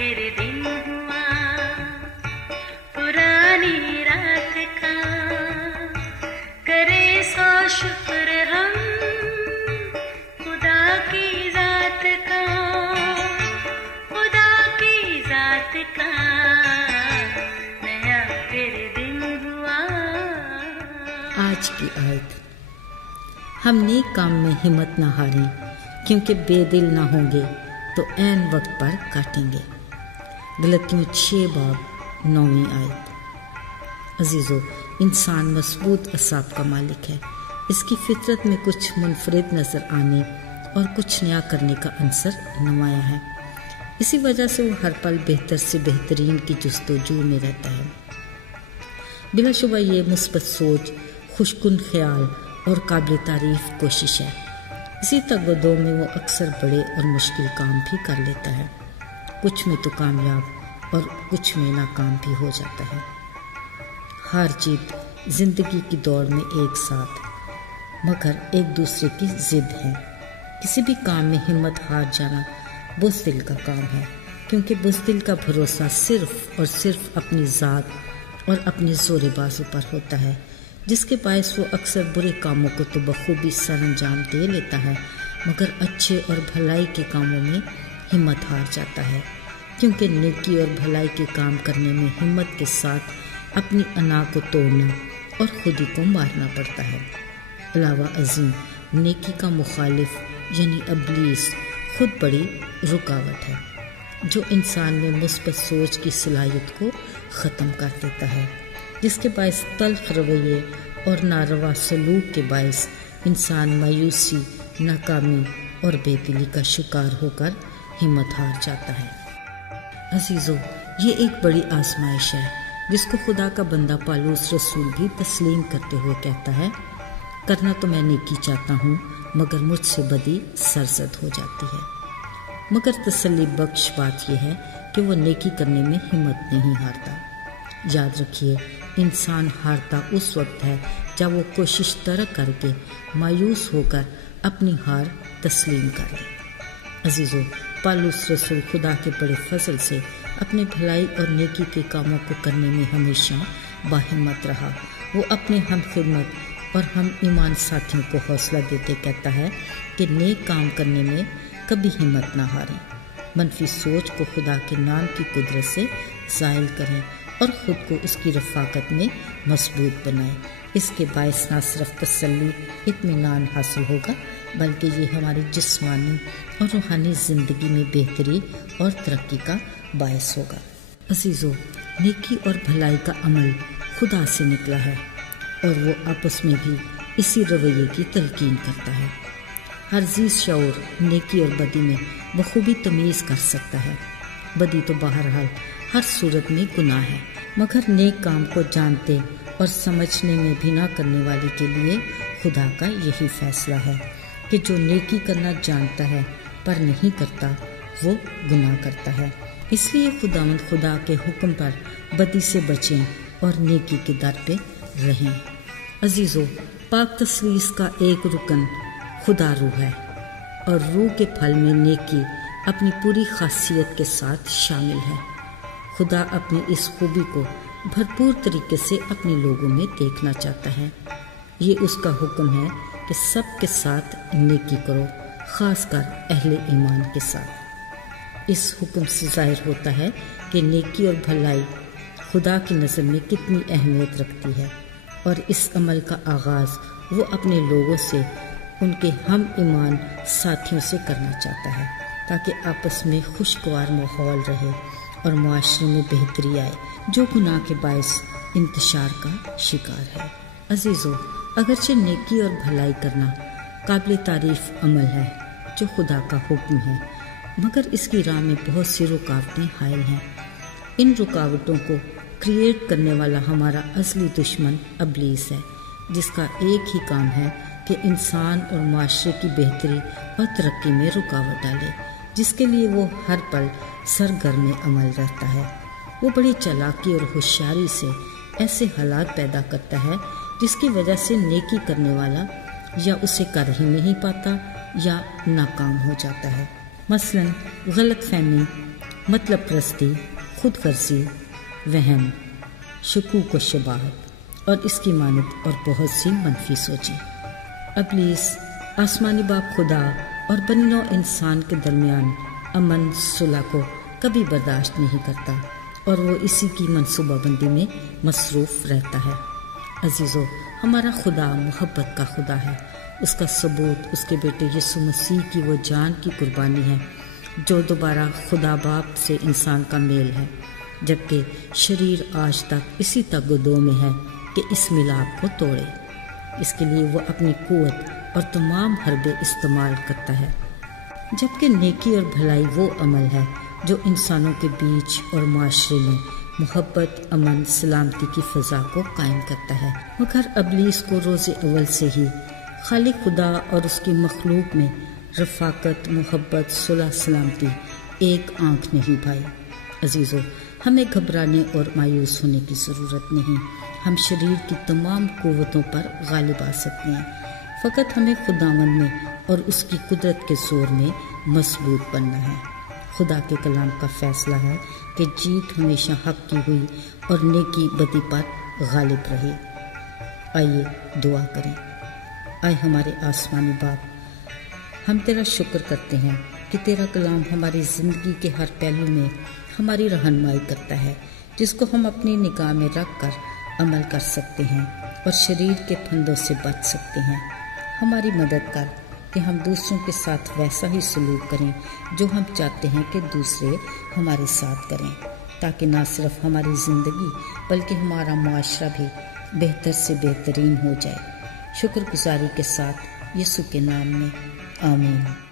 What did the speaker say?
फिर दिन हुआ पुरानी रात का, करे सौ शुक्र हम खुदा की जात का, खुदा की जात का, नया फिर दिन हुआ। आज की आयत, हम नेक काम में हिम्मत न हारें, क्योंकि बेदिल न होंगे तो ऐन वक्त पर काटेंगे। गलतियों 6 बाब 9वीं आयत। अजीज़ो, इंसान मजबूत असाब का मालिक है। इसकी फितरत में कुछ मुनफरिद नज़र आने और कुछ नया करने का अंसर नुमाया है। इसी वजह से वो हर पल बेहतर से बेहतरीन की जुस्तजू में रहता है। बिलाशुबा ये मुस्बत सोच, खुशकुन ख्याल और काबिल तारीफ कोशिश है। इसी तगदो में वो अक्सर बड़े और मुश्किल काम भी कर लेता है। कुछ में तो कामयाब और कुछ में नाकाम भी हो जाता है। हार जीत जिंदगी की दौड़ में एक साथ, मगर एक दूसरे की जिद है। किसी भी काम में हिम्मत हार जाना बुज़दिल का काम है, क्योंकि बुज़दिल का भरोसा सिर्फ और सिर्फ अपनी ज़ात और अपने ज़ोर बाजू पर होता है, जिसके बायस वो अक्सर बुरे कामों को तो बखूबी सर अंजाम दे लेता है, मगर अच्छे और भलाई के कामों में हिम्मत हार जाता है। क्योंकि नेकी और भलाई के काम करने में हिम्मत के साथ अपनी अना को तोड़ना और खुदी को मारना पड़ता है। अलावा अजीम, नेकी का मुखालिफ यानी इब्लीस खुद बड़ी रुकावट है, जो इंसान में मुस्बत सोच की सलाहियत को ख़त्म कर देता है, जिसके बायस तल्ख रवैये और नारवा सलूक के बायस इंसान मायूसी, नाकामी और बेदिली का शिकार होकर हिम्मत हार जाता है। अजीज़ों, ये एक बड़ी आजमाइश है जिसको खुदा का बंदा पालूस रसूल भी तस्लीम करते हुए कहता है, करना तो मैं नेकी चाहता हूँ, मगर मुझसे बदी सरसद हो जाती है। मगर तसल्ली बख्श बात यह है कि वो नेकी करने में हिम्मत नहीं हारता। याद रखिए, इंसान हारता उस वक्त है जब वो कोशिश तर्क करके मायूस होकर अपनी हार तस्लीम कर ले। अजीज़ों, पालूस रसूल खुदा के बड़े फजल से अपने भलाई और नेकी के कामों को करने में हमेशा बाहिम्मत रहा। वो अपने हम खिदमत और हम ईमान साथियों को हौसला देते कहता है कि नेक काम करने में कभी हिम्मत ना हारें, मनफी सोच को खुदा के नाम की कुदरत से ज़ाहिल करें और ख़ुद को उसकी रफ़ाकत में मजबूत बनाएं। इसके बायस न सिर्फ तसल्ली, इत्मीनान हासिल होगा, बल्कि ये हमारी जिस्मानी और रूहानी ज़िंदगी में बेहतरी और तरक्की का बायस होगा। अजीज़ों, नेकी और भलाई का अमल खुदा से निकला है और वो आपस में भी इसी रवैये की तलकीन करता है। हर ज़ीज़ शऊर नेकी और बदी में बखूबी तमीज़ कर सकता है। बदी तो बहरहाल हर सूरत में गुनाह है, मगर नेक काम को जानते और समझने में भी ना करने वाले के लिए खुदा का यही फैसला है कि जो नेकी करना जानता है पर नहीं करता, वो गुनाह करता है। इसलिए खुदावंद खुदा के हुक्म पर बदी से बचें और नेकी के दर पे रहें। अजीज़ों, पाक तस्लीस का एक रुकन खुदा रूह है और रूह के फल में नेकी अपनी पूरी खासियत के साथ शामिल है। खुदा अपनी इस खूबी को भरपूर तरीके से अपने लोगों में देखना चाहता है। ये उसका हुक्म है कि सबके साथ नेकी करो, खासकर अहले ईमान के साथ। इस हुक्म से जाहिर होता है कि नेकी और भलाई खुदा की नज़र में कितनी अहमियत रखती है, और इस अमल का आगाज़ वो अपने लोगों से, उनके हम ईमान साथियों से करना चाहता है, ताकि आपस में खुशगवार माहौल रहे और मुआशरे में बेहतरी आए, जो गुनाह के बायस इंतशार का शिकार है। अजीज़ों, अगरचे नेकी और भलाई करना काबिल तारीफ अमल है जो खुदा का हुक्म है, मगर इसकी राह में बहुत सी रुकावटें हायल हैं। इन रुकावटों को क्रिएट करने वाला हमारा असली दुश्मन इब्लीस है, जिसका एक ही काम है कि इंसान और माशरे की बेहतरी और तरक्की में रुकावट डाले, जिसके लिए वो हर पल सरगर्म अमल रहता है। वो बड़ी चालाकी और होशियारी से ऐसे हालात पैदा करता है जिसकी वजह से नेकी करने वाला या उसे कर ही नहीं पाता या नाकाम हो जाता है। मसलन गलत फहमी, مطلب پرستی، خود غرضی، وہم، شکوک و شبہات اور اس کی مانند اور بہت سی منفی سوچیں۔ ابلیس آسمانی باپ خدا اور بنی نوع انسان کے درمیان امن صلح کو کبھی برداشت نہیں کرتا اور وہ اسی کی منصوبہ بندی میں مصروف رہتا ہے۔ عزیزو، ہمارا خدا محبت کا خدا ہے۔ اس کا ثبوت اس کے بیٹے یسوع مسیح کی وہ جان کی قربانی ہے جو دوبارہ خدا باپ سے انسان کا میل ہے، جبکہ شریر آج تک اسی تگدو میں ہے کہ اس ملاپ کو توڑے۔ اس کے لیے وہ اپنی قوت اور تمام حربے استعمال کرتا ہے، جبکہ نیکی اور بھلائی وہ عمل ہے جو انسانوں کے بیچ اور معاشرے میں محبت، امن، سلامتی کی فضا کو قائم کرتا ہے۔ مگر ابلیس کو روز اول سے ہی خالق خدا اور اس کی مخلوق میں رفاقت، محبت، صلح، سلامتی ایک آنکھ نہیں بھائی۔ عزیزو، ہمیں گھبرانے اور مایوس ہونے کی ضرورت نہیں۔ ہم شریر کی تمام قوتوں پر غالب آ سکتے ہیں، فقط ہمیں خداوند میں اور اس کی قدرت کے زور میں مضبوط بننا ہے۔ خدا کے کلام کا فیصلہ ہے کہ جیت ہمیشہ حق کی ہوئی اور نیکی بدی پر غالب رہی۔ آئیے دعا کریں۔ اے ہمارے آسمانی باپ، ہم تیرا شکر کرتے ہیں کہ تیرا کلام ہماری زندگی کے ہر پہلو میں ہماری رہنمائی کرتا ہے، جس کو ہم اپنی نگاہ میں رکھ کر عمل کر سکتے ہیں اور شریر کے پھندوں سے بچ سکتے ہیں۔ ہماری مدد کر کہ ہم دوسروں کے ساتھ ویسا ہی سلوک کریں جو ہم چاہتے ہیں کہ دوسرے ہمارے ساتھ کریں، تاکہ نہ صرف ہماری زندگی بلکہ ہمارا معاشرہ بھی بہتر سے بہترین ہو جائے۔ شکر گزاری کے ساتھ یسوع کے نام میں آمین۔